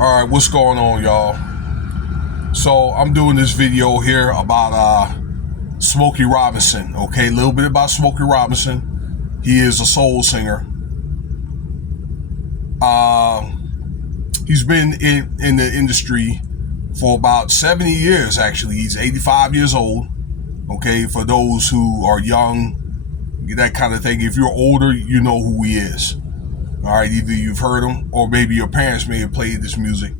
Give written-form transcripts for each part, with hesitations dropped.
All right, what's going on, y'all? So I'm doing this video here about Smokey Robinson. Okay, a little bit about Smokey Robinson. He is a soul singer. He's been in the industry for about 70 years. Actually, he's 85 years old. Okay, for those who are young, that kind of thing. If you're older, you know who he is. All right, either you've heard him or maybe your parents may have played this music.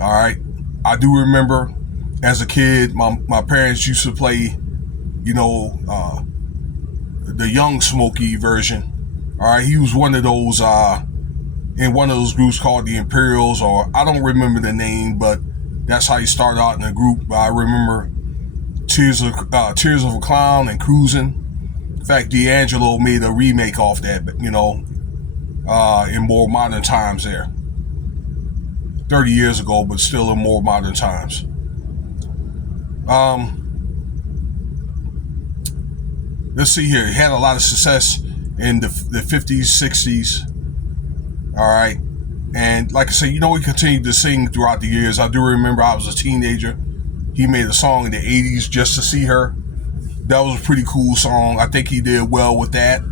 All right, I do remember as a kid, my parents used to play, the young Smokey version. All right, he was one of those in one of those groups called the Imperials, or I don't remember the name, but that's how he started out in the group. I remember Tears of a Clown and Cruising. In fact, D'Angelo made a remake off that, in more modern times there. 30 years ago, but still in more modern times. Let's see here. He had a lot of success in the 50s, 60s. All right. And like I said, he continued to sing throughout the years. I do remember I was a teenager. He made a song in the 80s, Just to See Her. That was a pretty cool song. I think he did well with that.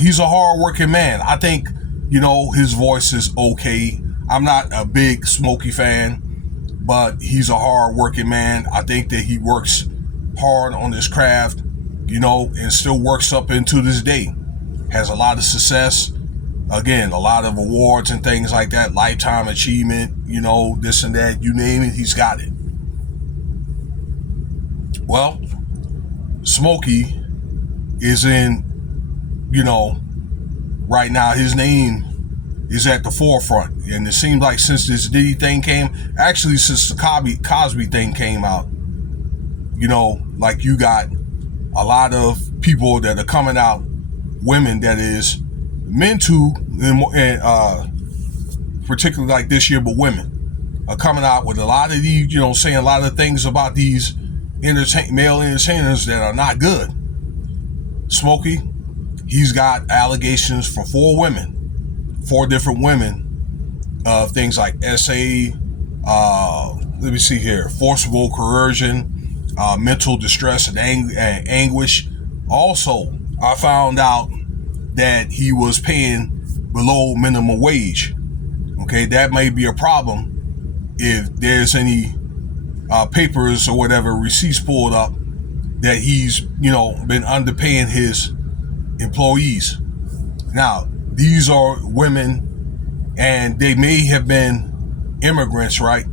He's a hard-working man. I think, his voice is okay. I'm not a big Smokey fan, but he's a hard-working man. I think that he works hard on his craft, and still works up into this day. Has a lot of success. Again, a lot of awards and things like that. Lifetime achievement, this and that. You name it, he's got it. Well, Smokey is in, right now his name is at the forefront. And it seems like since this Diddy thing came, actually since the Cosby thing came out, like you got a lot of people that are coming out, women that is, men too, and particularly like this year, but women are coming out with a lot of these, saying a lot of things about these male entertainers that are not good. Smokey, he's got allegations from four different women of things like S-A, let me see here, forcible coercion, mental distress and anguish. Also, I found out that he was paying below minimum wage. Okay, that may be a problem if there's any papers or whatever, receipts pulled up that he's, been underpaying his employees. Now, these are women, and they may have been immigrants, right?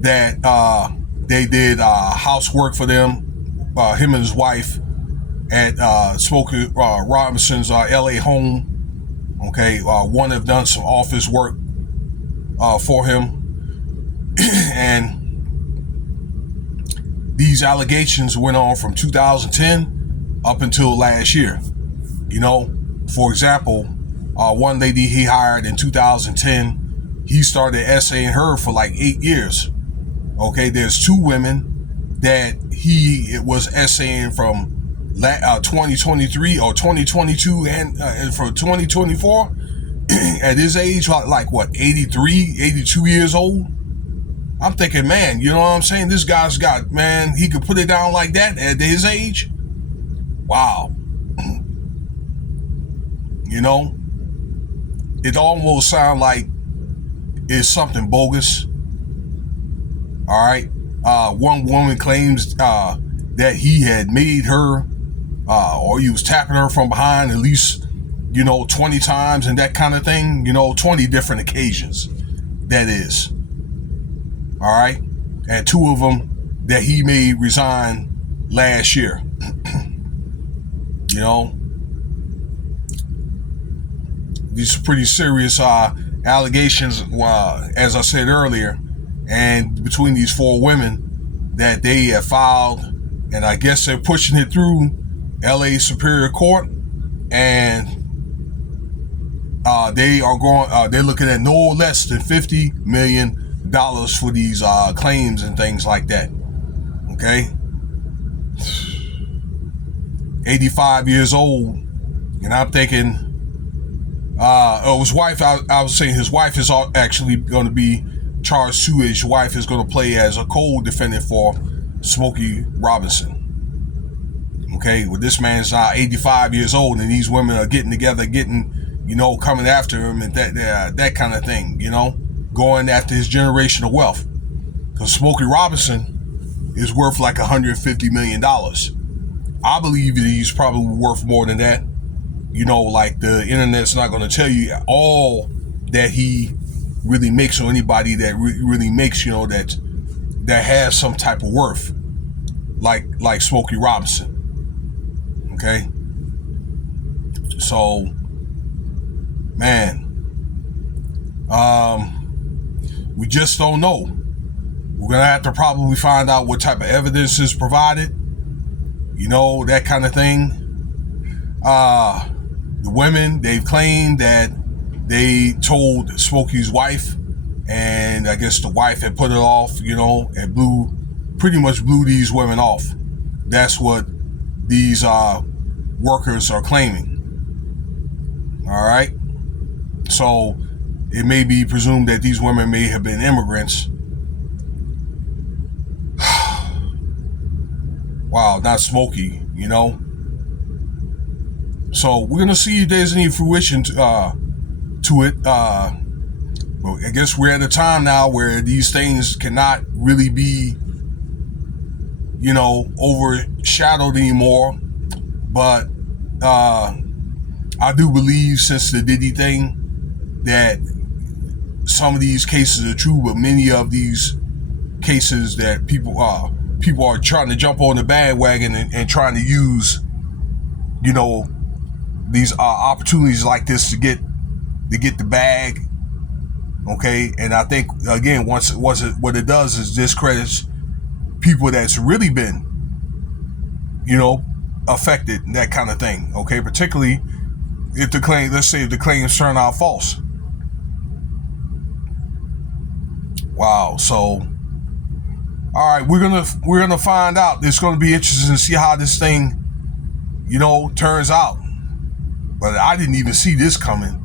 That they did housework for them, him and his wife, at Smokey Robinson's LA home. Okay, one have done some office work for him. And these allegations went on from 2010 up until last year. For example, one lady he hired in 2010, he started essaying her for like 8 years. Okay, there's two women that he was essaying from 2023 or 2022 and for 2024 at his age, like what, 83, 82 years old. I'm thinking, man, you know what I'm saying? This guy's got, man, he could put it down like that at his age. Wow. It almost sounds like it's something bogus. All right. One woman claims that he had made her, or he was tapping her from behind at least, 20 times and that kind of thing. 20 different occasions, that is. All right. And two of them that he made resign last year. These are pretty serious allegations, as I said earlier, and between these four women that they have filed, and I guess they're pushing it through LA Superior Court, and they're looking at no less than $50 million for these claims and things like that. Okay, 85 years old, and I'm thinking, His wife, I was saying his wife is actually going to be charged too. His wife is going to play as a co-defendant for Smokey Robinson. Okay, well, this man's 85 years old, and these women are getting together, coming after him, and that kind of thing, going after his generational wealth. Because Smokey Robinson is worth like $150 million. I believe that he's probably worth more than that. Like the internet's not going to tell you all that he really makes, or anybody that really makes, that has some type of worth, like Smokey Robinson. Okay, so man, we just don't know. We're gonna have to probably find out what type of evidence is provided, that kind of thing. The women, they've claimed that they told Smokey's wife, and I guess the wife had put it off, and pretty much blew these women off. That's what these workers are claiming. All right. So it may be presumed that these women may have been immigrants. Wow, not Smokey, So we're gonna see if there's any fruition to it. Well, I guess we're at a time now where these things cannot really be, overshadowed anymore. But I do believe, since the Diddy thing, that some of these cases are true, but many of these cases that people are trying to jump on the bandwagon and trying to use, these opportunities like this to get the bag. Okay, and I think again, what it does is discredits people that's really been, affected, that kind of thing. Okay, particularly if let's say the claims turn out false. Wow. So, all right, we're gonna find out. It's gonna be interesting to see how this thing, turns out. But I didn't even see this coming.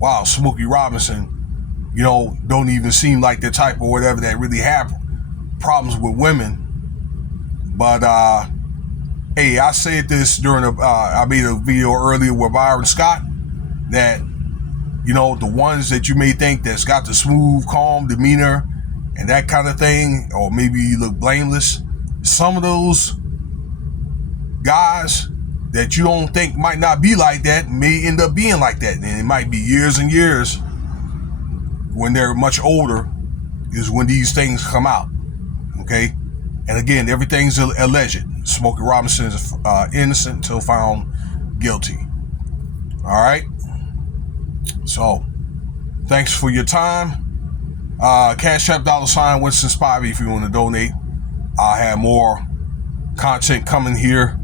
Wow, Smokey Robinson, don't even seem like the type or whatever that really have problems with women. But hey, I said this during I made a video earlier with Byron Scott, that the ones that you may think that's got the smooth, calm demeanor and that kind of thing, or maybe you look blameless, some of those guys that you don't think might not be like that may end up being like that, and it might be years and years when they're much older is when these things come out. Okay, and again, everything's alleged. Smokey Robinson is innocent until found guilty. All right. So, thanks for your time. Cash App $ Winston Spivey if you want to donate. I'll have more content coming here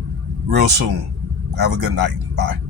real soon. Have a good night. Bye.